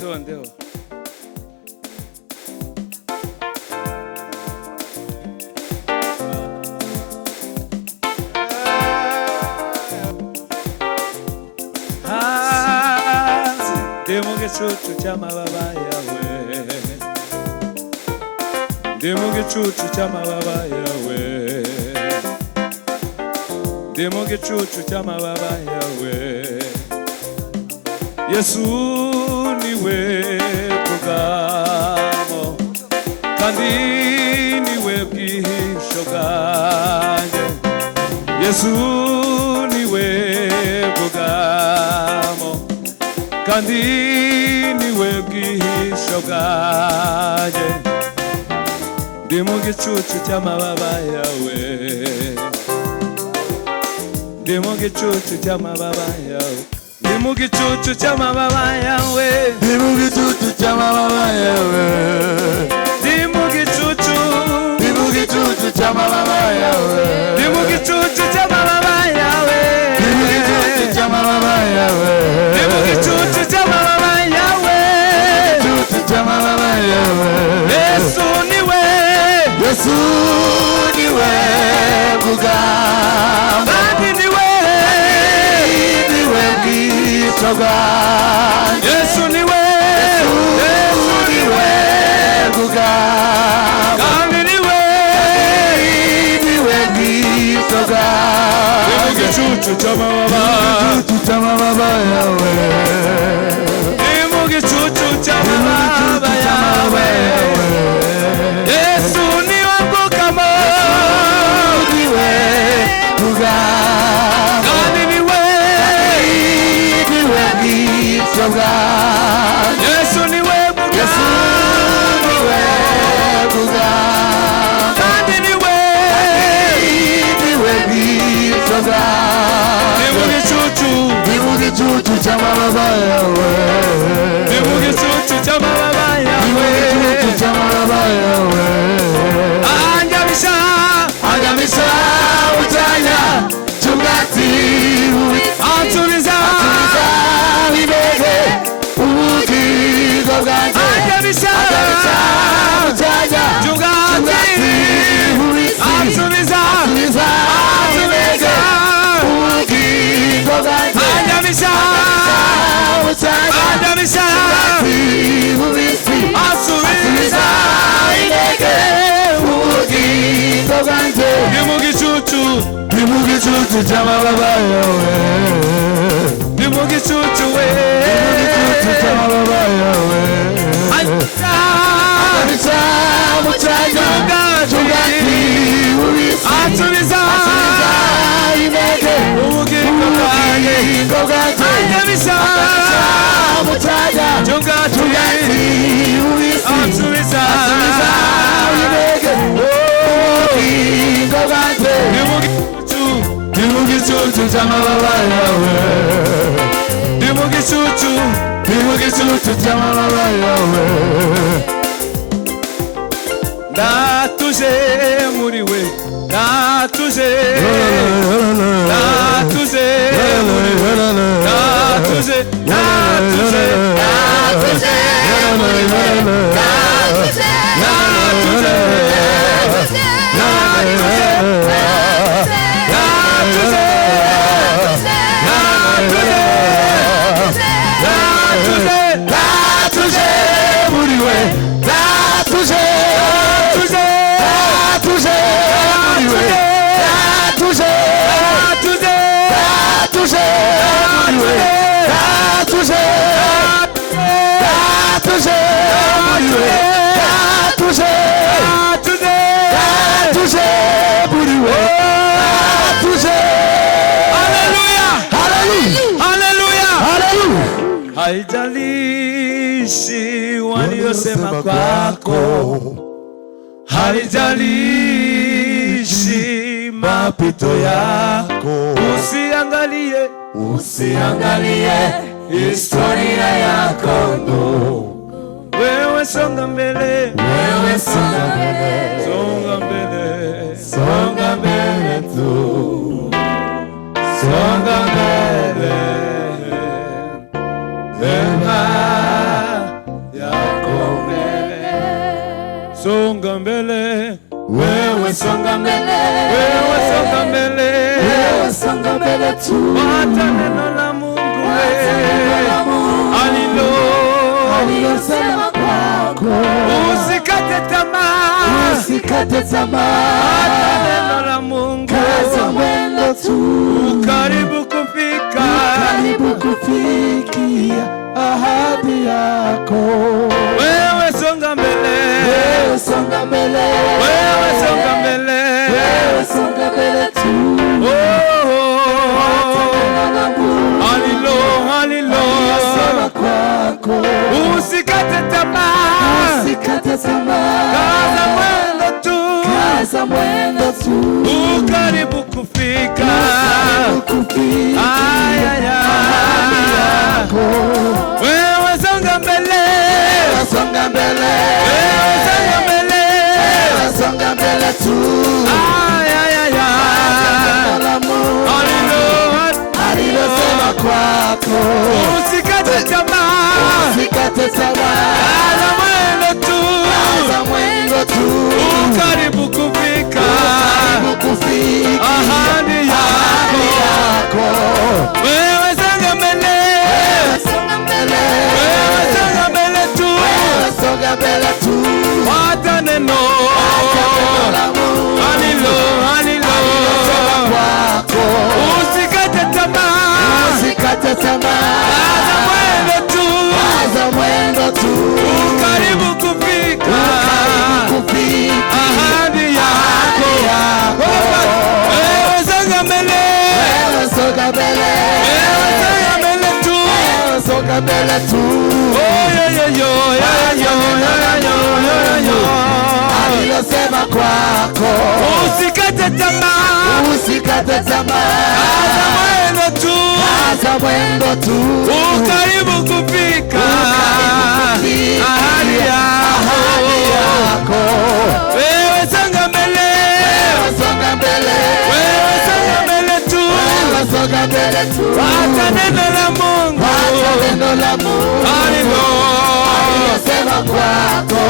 Ndio. Ndimo gicucu cy'amababa yawe, ndimo gicucu cy'amababa yawe, ndimo gicucu cy'amababa yawe. Yesu niwe bwugamo kandi niwe bwihisho bwanjye. Yesu niwe bwugamo kandi niwe bwihisho bwanjye. Ndi mu gicucu cy'amababa yawe, ndi mu gicucu cy'amababa yawe, ndi mu gicucu cy'amababa yawe, ndi mu gicucu cy'amababa yawe, ndi mu gicucu, ndi mu gicucu cy'amababa yawe, ndi mu gicucu cy'amababa yawe, ndi mu gicucu cy'amababa yawe, ndi mu gicucu cy'amababa yawe, gicucu cy'amababa yawe. Yesu niwe, Yesu niwe bwugamo kandi niwe, niwe bwihisho bwanjye. Yesu niwe, Yesu niwe bwugamo kandi niwe, niwe bwihisho bwanjye. ndi mu gicucu cy'amababa, Gicucu cy'amababa yawe, ndi mu gicucu cy'amababa yawe. Yesu niwe bwugamo niwe bwugamo kandi niwe, niwe bwihisho bwanjye. Yesu niwe Yesu bwugamo niwe bwugamo kandi niwe, niwe bwihisho ndi bwanjye. mu gicucu, Ndi mu gicucu cy'amababa yawe, ndi mu gicucu cy'amababa ndi mu yawe. gicucu cy'amababa yawe. Anjamisha, Anjamisha mu cyanya cy'ubwatsi bubisi, ansubiza, bimeze ubugingo bwanjye. anjamisha, Anjamisha mu cyanya cy'ubwatsi bubisi, ansubiza, bimeze ubugingo bwanjye. anjamisha, Mu cyanya anjamisha, bubisi, ansubiza, bimeze ubugingo bwanjye. ndi mu gicucu, Ndi mu gicucu cy'amababa yawe, ndi mu gicucu we, gicucu cy'amababa yawe. anjamisha, Anjamisha mu cyanya cy'ubwatsi bubisi, ansubiza, bimeze ubugingo bwanjye, ubugingo bwanjye. anjamisha, Mu cyanya cy'ubwatsi bubisi, ansubiza, bimeze ubugingo bwanjye. ndi mu gicucu, Ndi mu gicucu cy'amababa yawe, ndi mu gicucu, ndi mu gicucu cy'amababa yawe. ndatuje muri we, ndatuje, ndatuje muri we, ndatuje, ndatuje, ndatuje muri we, ndatuje, ndatuje, ndatuje, ndatuje, ndatuje, Ndatuje muri we, ndatuje, ndatuje muri we, ndatuje, ndatuje, ndatuje muri we, ndatuje, ndatuje muri we, ndatuje, ndatuje muri we, ndatuje. Hallelujah! Hallelujah! Hallelujah! Hallelujah! Haijalishi waliosema kwako, haijalishi mapito yako, usiangalie historia yako, no. Wewe songa mbele, songa mbele, songa mbele tu, songa mbele. Vema songa mbele, wewe songa mbele, wewe songa mbele, wewe songa mbele tu. fuata neno la Mungu alilosema kwako. Usikate tamaa, usikate tamaa, fuata neno la Mungu, kaza mwendo tu. karibu kufika, karibu kufikia ahadi yako. wewe songa mbele, wewe songa mbele, wewe songa mbele, wewe songa mbele tu. Usikate tamaa, usikate tamaa, kaza mwendo tu, kaza mwendo tu. karibu kufika, wewe songa mbele, songa mbele, wewe songa mbele, songa mbele tu. Alilosema kwako. Usikate tamaa, usikate tamaa, kaza mwendo tu, kaza mwendo tu. karibu kufika, karibu kufika ahadi yako. Wewe songa mbele, songa mbele, wewe songa mbele tu, songa mbele tu. fuata neno la Mungu alilosema kwako. Usikate tamaa, usikate tamaa, kaza mwendo tu, kaza mwendo tu. karibu kufika, ahadi yako. Wewe songa mbele, wewe songa mbele, wewe songa mbele tu, songa mbele tu. Alilosema kwako. Usikate tamaa, usikate tamaa, kaza mwendo tu, kaza mwendo tu. karibu kufika, ahadi yako. Wewe songa mbele, songa mbele, wewe songa mbele tu, songa mbele tu. fuata neno la Mungu, neno la Mungu alilosema kwako.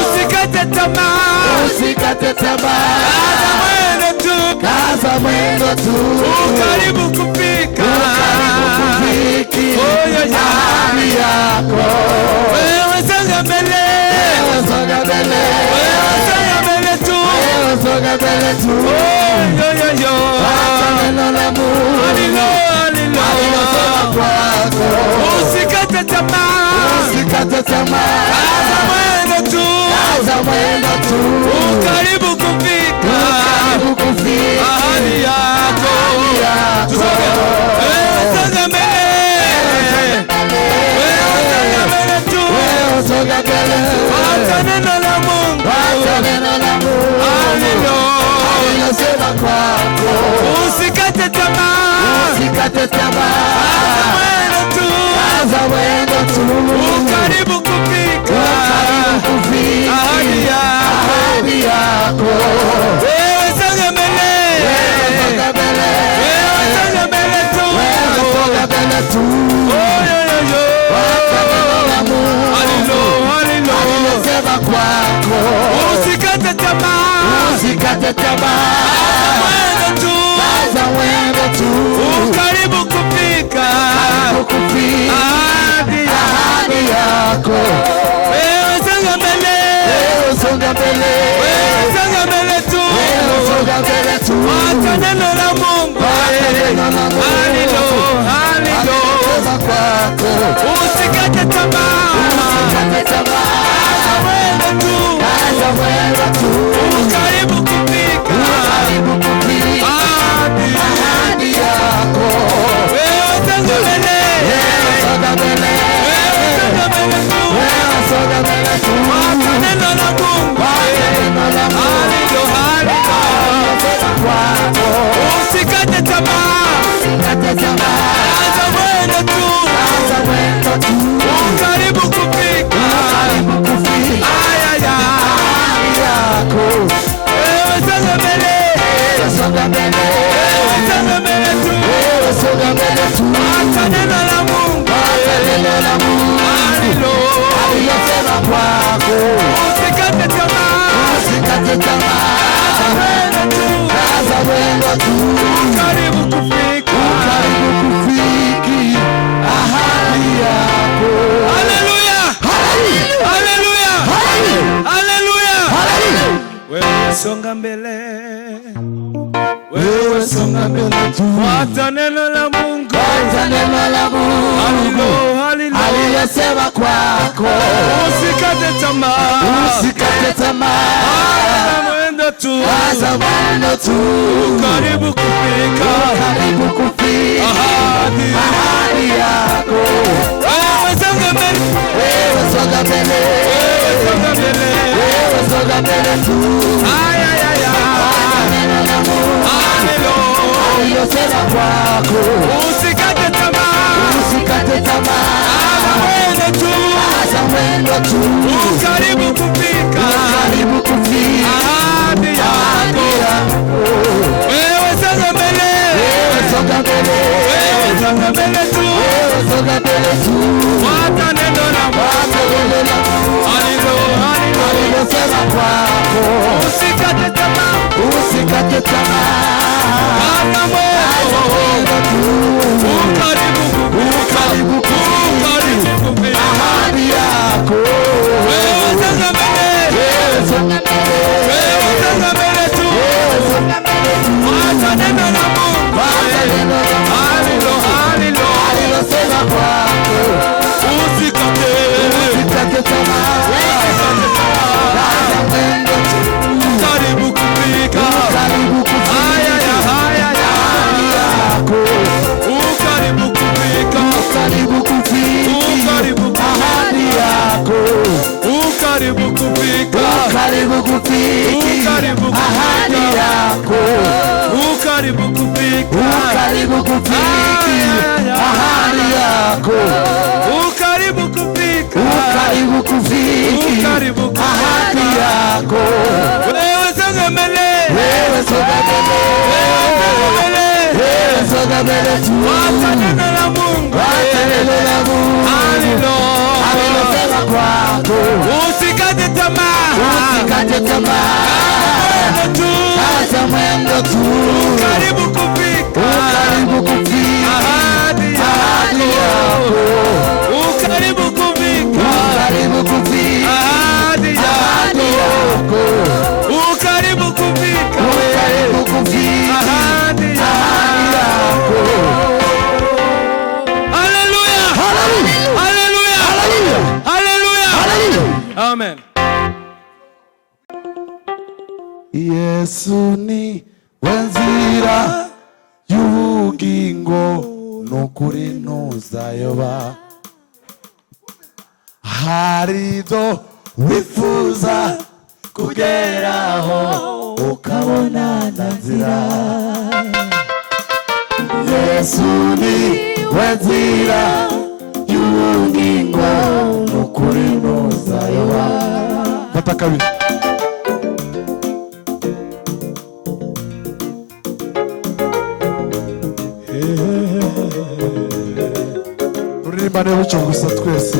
usikate tamaa, usikate tamaa, kaza mwendo tu, kaza mwendo tu. karibu kufika, ahadi yako. wewe songa mbele, songa mbele, wewe songa mbele tu, songa mbele tu. neno la Mungu alilosema kwako. usikate tamaa, usikate tamaa, kaza mwendo tu, kaza mwendo tu. karibu kufika, karibu kufika ahadi yako. Tusonge, wewe songa mbele, wewe songa mbele tu, songa mbele, fuata neno la Mungu, neno la Mungu alilosema kwako. usikate tamaa, usikate tamaa, kaza mwendo tu, kaza mwendo tu. karibu kufika, ahadi yako. wewe songa mbele, songa mbele, wewe songa mbele tu, songa mbele tu. alilosema kwako. usikate tamaa, usikate tamaa, kaza mwendo tu, karibu kufika, ahadi yako. wewe songa mbele, songa mbele, songa mbele tu, songa mbele tu. fuata neno la Mungu, alilosema kwako. usikate tamaa, usikate tamaa, kaza mwendo tu, kaza mwendo tu. karibu kufika, ahadi yako. wewe songa mbele, songa mbele, songa mbele tu, songa mbele tu. fuata neno la Mungu, alilosema kwako. usikate tamaa, usikate tamaa, kaza mwendo tu, kaza mwendo tu. karibu usikate tamaa, kaza mwendo tu, karibu kufika, karibu kufiki ahadi yako. haleluya, haleluya, haleluya, haleluya. Wewe songa mbele, wewe songa mbele tu, fuata neno la Mungu, fuata neno la Mungu, aliyosema kwako. Usikate tamaa, usikate tamaa, kaza mwendo tu, kaza mwendo tu, karibu kufika, karibu kufika ahadi yako. Wewe songa mbele, wewe songa mbele, wewe songa mbele, wewe songa mbele tu, ay ay ay, neno la Mungu, aliyosema kwako. usikate tamaa, usikate tamaa, kaza mwendo tu, karibu kufika, karibu kufika ahadi yako. Wewe songa mbele, wewe songa mbele, wewe songa mbele tu, wewe songa mbele tu, fuata neno la Mungu, aliyosema kwako. usikate tamaa, usikate tamaa, kaza mwendo tu, karibu kufika, ahadi yako. wewe songa mbele, wewe songa mbele, wewe songa mbele tu, wewe songa mbele tu, fuata neno la Mungu, aliyosema kwako. usikate tamaa, kaza mwendo tu, karibu kufika, karibu kufika ahadi yako. karibu kufika, karibu kufika ahadi yako. karibu kufika, karibu kufika ahadi yako. karibu kufika, karibu kufika ahadi yako. karibu kufika, karibu kufika ahadi yako. wewe songa mbele, wewe songa mbele, wewe songa mbele tu, fuata neno la Mungu, fuata neno la Mungu, alilosema kwako. usikate tamaa, usikate tamaa, kaza mwendo tu, karibu kufika, karibu kufika ahadi yako. karibu kufika, karibu kufika ahadi ahadi yako. karibu kufika, karibu kufika ahadi yako. haleluya, Haleluya, haleluya, haleluya, haleluya, haleluya. amen. Yesu ni wenzira y'ubugingo, nukuri ntuzayoba. harido wifuza kugeraho ukabona na nzira. Yesu ni wenzira y'ubugingo, nukuri ntuzayoba. Fata kabiri. Turirimba neza bucyo gusa twese.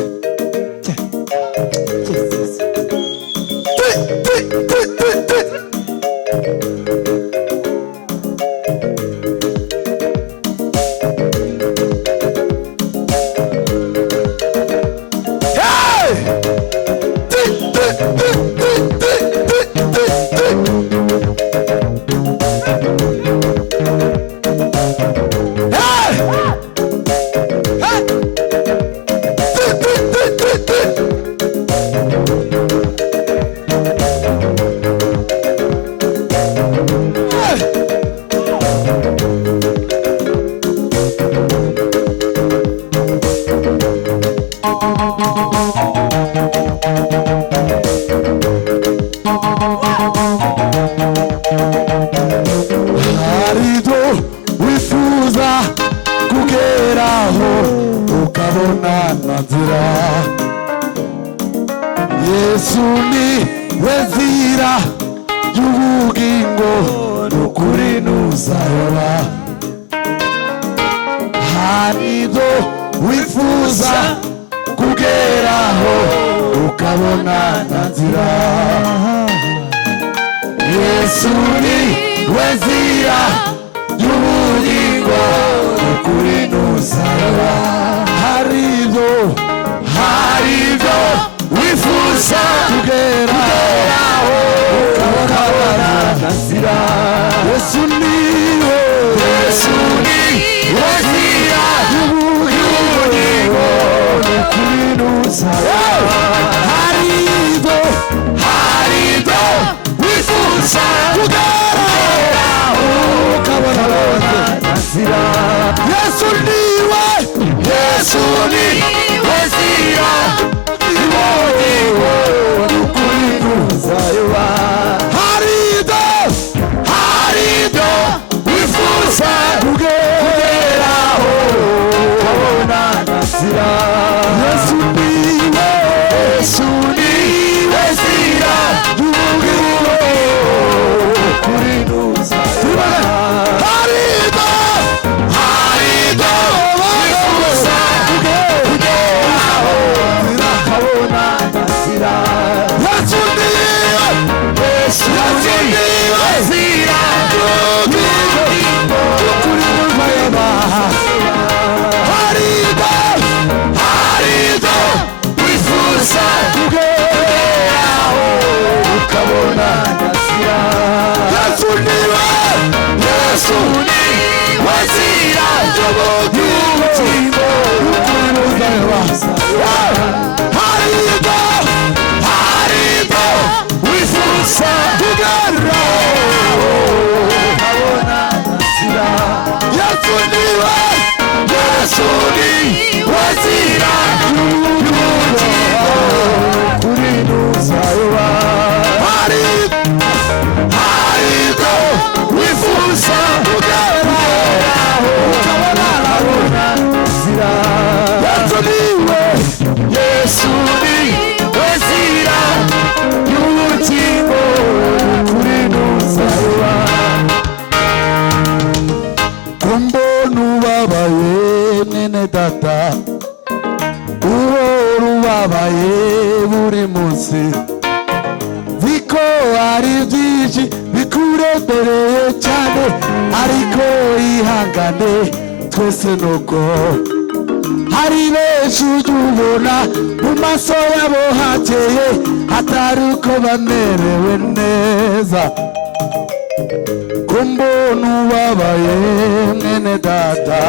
Yesu ni wenzira y'ubugingo, nukuri ntuzayoba. harido wifuza kugeraho ukabona na nzira. Yesu ni wezira y'ubugingo ukuri n'uzaba. Haribyo wifuza kugeraho ukabona nazira. Yesu ni wezira y'ubugingo ukuri n'uzaba. Haribyo wifuza kugeraho ukabona nazira. Yesu ni wezira y'ubugingo ukuri n'uzaba. Haribyo wifuza kugeraho ukabona nazira. Yesu ni wezira y'ubugingo ukuri n'uzaba. Haribyo wifuza kugeraho ukabona nazira. Yesu ni wezira y'ubugingo ukuri n'uzaba. Haribyo wifuza kugeraho ukabona nazira. Yesu ni wezira y'ubugingo ukuri n'uzaba. Haribyo wifuza kugeraho ukabona nazira. Yesu ni wezira y'ubugingo ukuri n'uzaba. Haribyo wifuza kugeraho ukabona nazira. Yesu ni wezira y'ubugingo ukuri n'uzaba. Kumbona ubabaye mwene data, uhora ubabaye buri munsi, ziko hari byinshi bikuremereye cyane, ariko ihangane twese nuko. Hari benshi ujya ubona mu maso yabo hakeye, atari uko bamerewe neza. Kumbona ubabaye mwene data,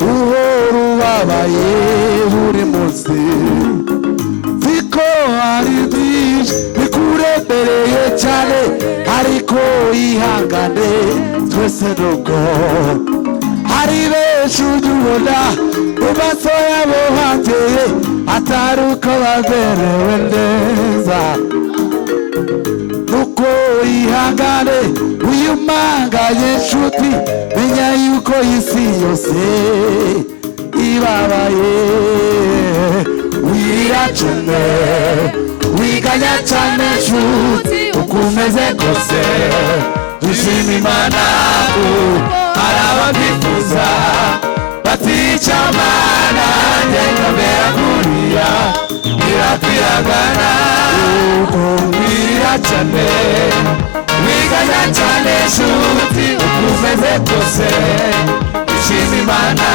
uhora ubabaye buri munsi, ziko hari byinshi bikuremereye cyane, ariko ihangane twese nuko. Hari benshi ujya ubona mu maso yabo hakeye, atari uko bamerewe neza. Nuko ihangane uyumanganye nshuti, menya yuko isi yose ibabaye. Wirira cyane, wiganya cyane nshuti, uko umeze kose dushima Imana ko hari ababyifuza batica Mana njye nkabera kuriya birakwiragana. Wirira cyane, wiganya cyane nshuti, uko umeze kose dushima Imana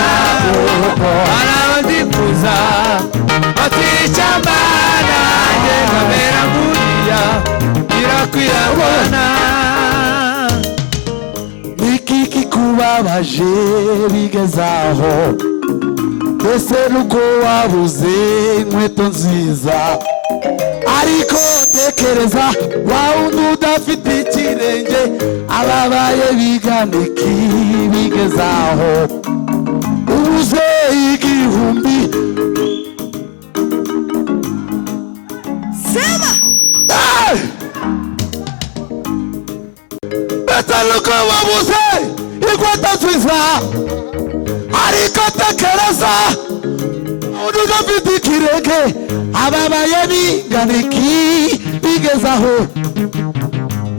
ko hari ababyifuza batica Mana njye nkabera kuriya birakwiragana. Niki kikubabaje bigezaho, mbese nuko wabuze inkweto nziza, ariko tekereza wa wundi udafite ikirenge, ababaye bigana iki bigezaho. Ubuze igihumbi sema betanuko wabuze inkweto nziza, ariko tekereza undi udafite ikirenge, ababaye bigana iki bigezaho.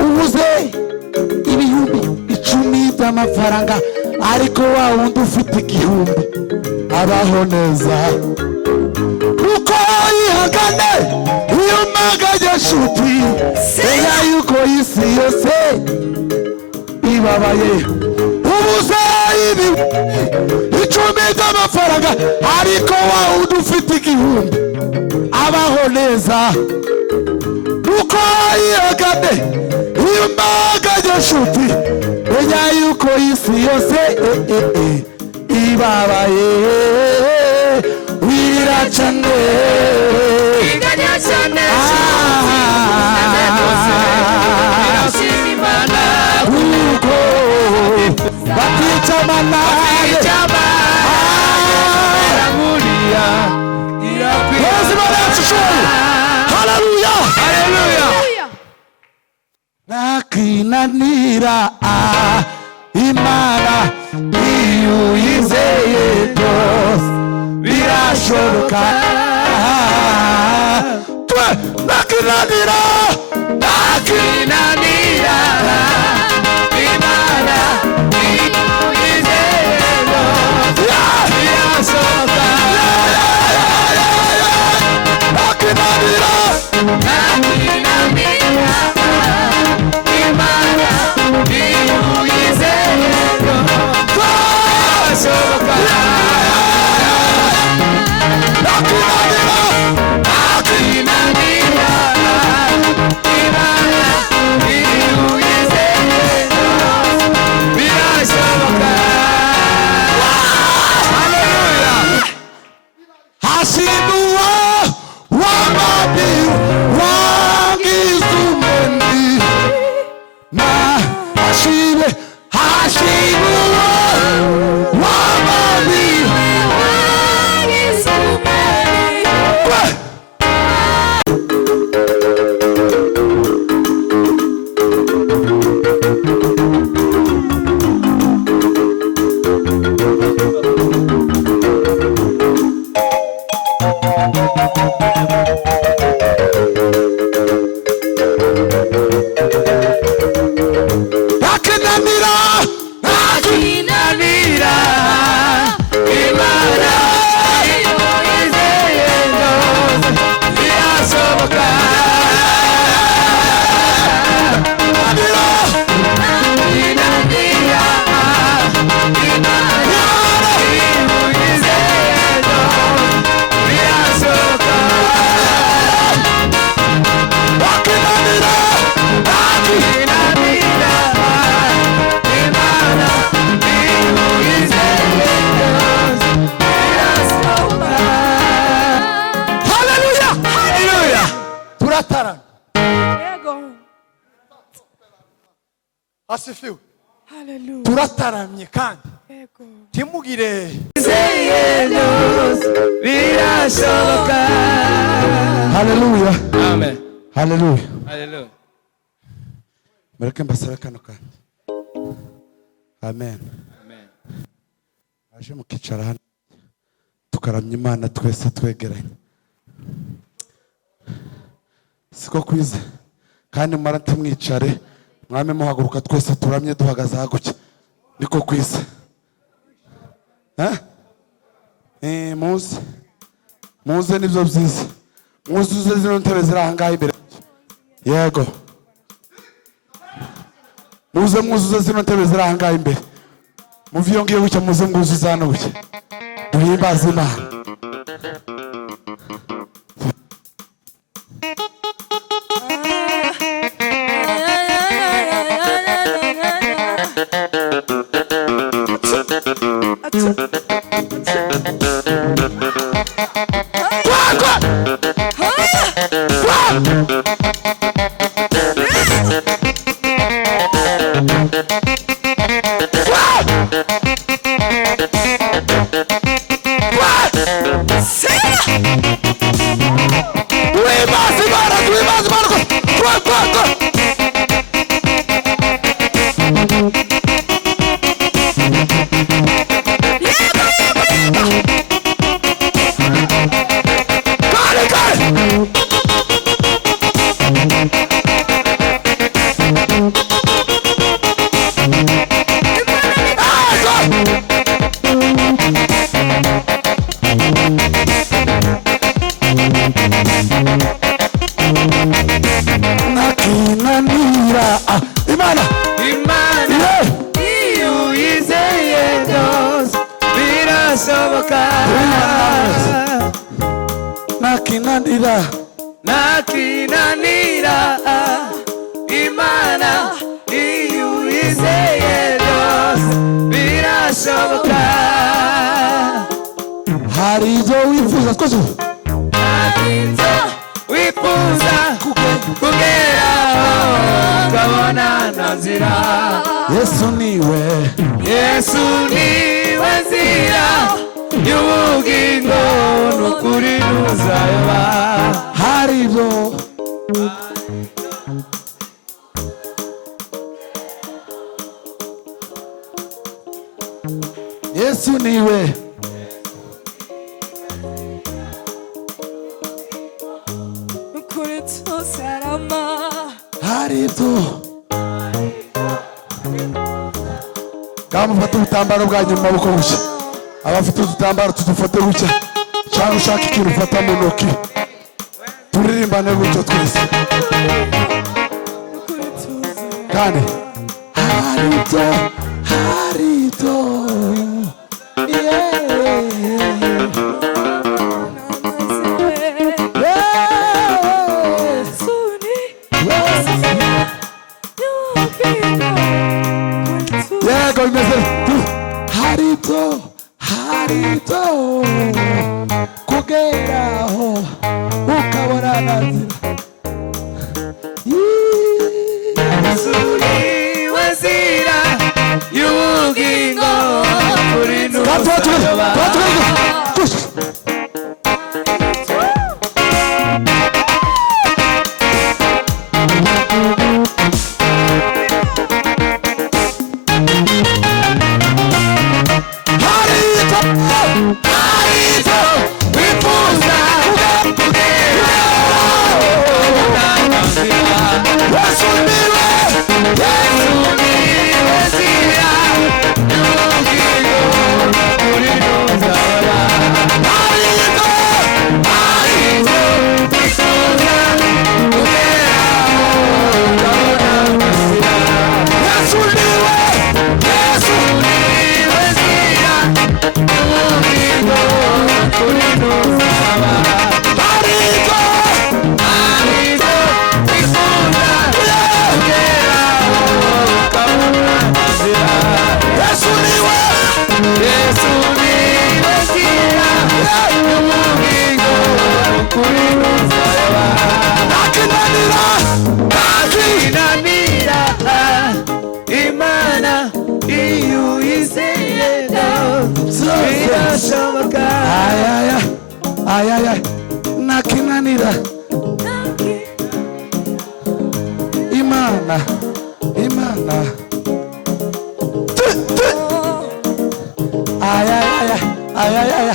Ubuze ibihumbi 10 by'amafaranga, ariko wa wundi ufite igihumbi abaho neza. Uko ihangane uyumagaye nshuti, menya yuko isi isi yose ibabaye ubuzayibi icumi by'amafaranga ariko wawundi ufite igihumbi abaho neza uko yiyagane imbaga y'inshuti menya yuko isi yose ibabaye wiracane uko batica manane haleluya nakinanira imana iyo uyizeye byose birashoboka nakinanira imana iyo uyizeye byose birashoboka nakinanira imana iyo uyizeye byose Hasibuwa wamabi wangizumeni na hasibuwa wamabi wangizumeni asifiwe turataramye kandi timugire birashoboka haleluya amen haleluya haleluya mureke mbasaba kano kandi amen aje mukicara hano tukaramya Imana twese twegeranye siko kwiza kandi mara ntimwicare mwame muhaguruka twese turamye duhagaze haguke niko kwisa muze nibyo byiza muzuze zino ntebe ziri aha ngaha imbere yego muzuze zino ntebe ziri aha ngaha imbere muve iyo ngiyo gutya muze mwuzuze hano gutya duhimbaze Imana nakinanira nakinanira Imana iyo uyizeye byose birashoboka. hari ibyo wifuza twese, hari ibyo wifuza kugeraho ukabona nta nzira. Yesu niwe nzira y'ubugingo n'ukuri ntuzayoba. hari ibyo Yesu niwe ukuri tuzarama. hari ibyo mufate ubutambaro bwanyu mu maboko gutya, abafite udutambaro tudufate gutya, cyangwa ushaka ikintu ufata mu ntoki turirimbane gutyo twese kandi hari ibyo yego bimeze hari ibyo kugeraho ukabona nta nzira. Yesu niwe nzira y'ubugingo n'ukuri ntuzayoba. Imana iyo uyizeye birashoboka. Ayaya nakinanira Imana ayaya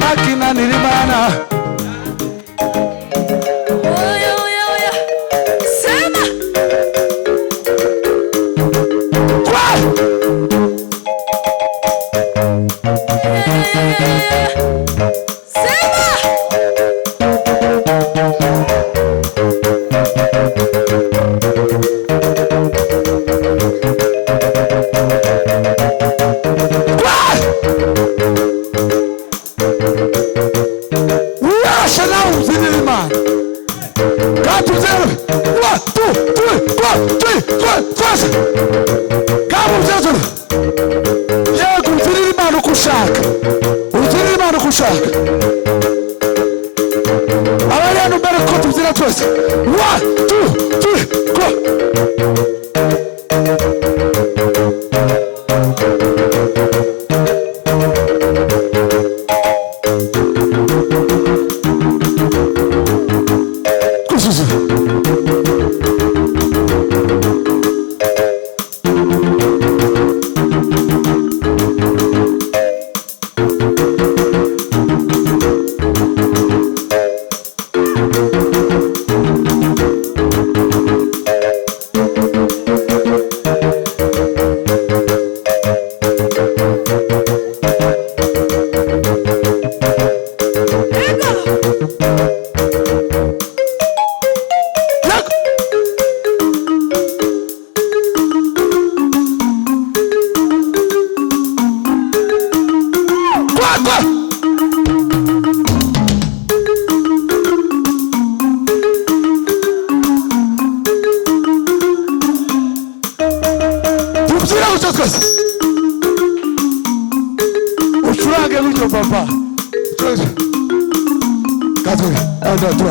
nakinanira Imana. Sema Abayanu mbere ko tubyina twese 1 2 3 go. twese ucurange gutyo papa twese katwe anda go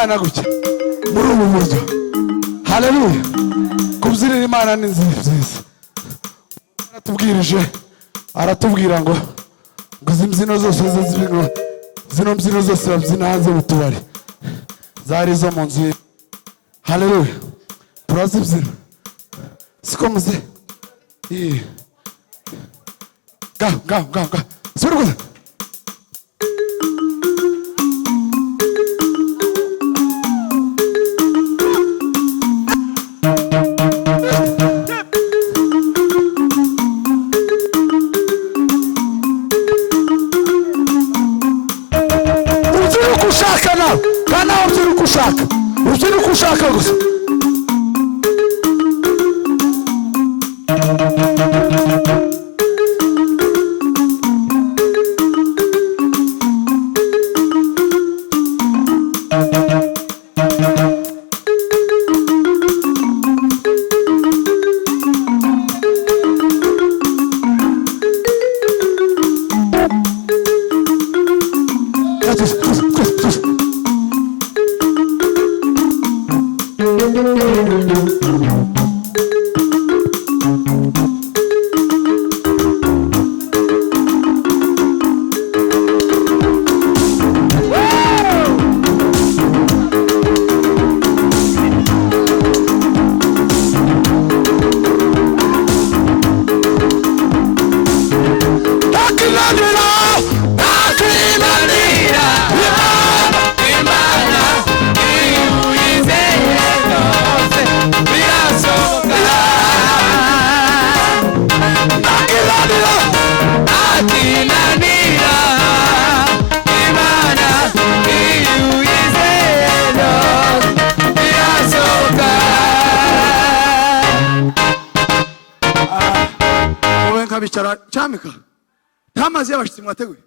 Imana gutya muri ubu buryo. Haleluya. Kubyinira Imana ni nziza. Aratubwira ngo izi mbyino zose zino mbyino zose babyina hanze mu tubari zari zo mu nzu. Haleluya. Turazibyina siko muze ga sibirwa ubyina ushaka gusa. Bicara chamika tamazi y'abashitsi mwateguye